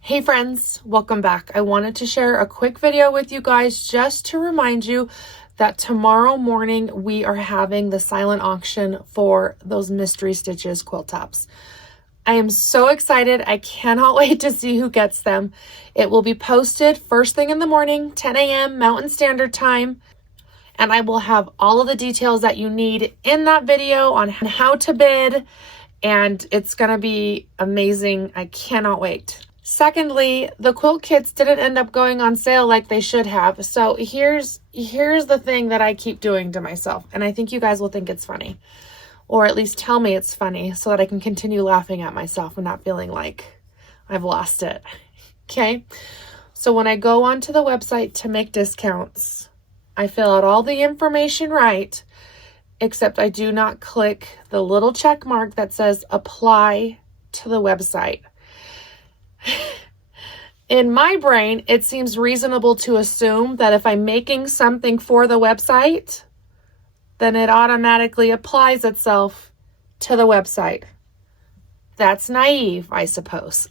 Hey friends, welcome back. I wanted to share a quick video with you guys just to remind you that tomorrow morning we are having the silent auction for those mystery stitches quilt tops. I am so excited. I cannot wait to see who gets them. It will be posted first thing in the morning, 10 a.m. Mountain Standard Time. And I will have all of the details that you need in that video on how to bid. And it's going to be amazing. I cannot wait. Secondly, the quilt kits didn't end up going on sale like they should have. So here's the thing that I keep doing to myself. And I think you guys will think it's funny. Or at least tell me it's funny so that I can continue laughing at myself and not feeling like I've lost it. Okay? So when I go onto the website to make discounts, I fill out all the information right, except I do not click the little check mark that says apply to the website. In my brain, it seems reasonable to assume that if I'm making something for the website, then it automatically applies itself to the website. That's naive, I suppose.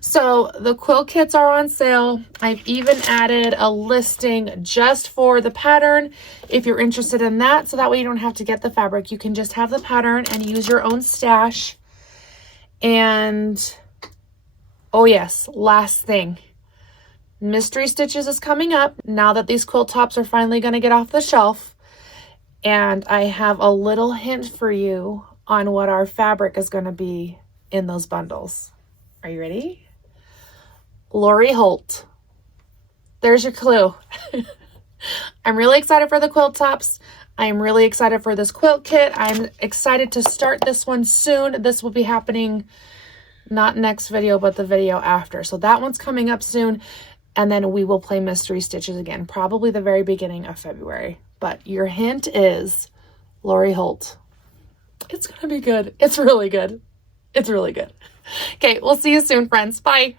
So the quilt kits are on sale. I've even added a listing just for the pattern if you're interested in that. So that way you don't have to get the fabric. You can just have the pattern and use your own stash. And oh yes, last thing. Mystery Stitches is coming up now that these quilt tops are finally going to get off the shelf. And I have a little hint for you on what our fabric is going to be in those bundles. Are you ready? Lori Holt. There's your clue. I'm really excited for the quilt tops. I'm really excited for this quilt kit. I'm excited to start this one soon. This will be happening not next video, but the video after. So that one's coming up soon. And then we will play Mystery Stitches again, probably the very beginning of February. But your hint is Lori Holt. It's going to be good. It's really good. It's really good. Okay, we'll see you soon, friends. Bye.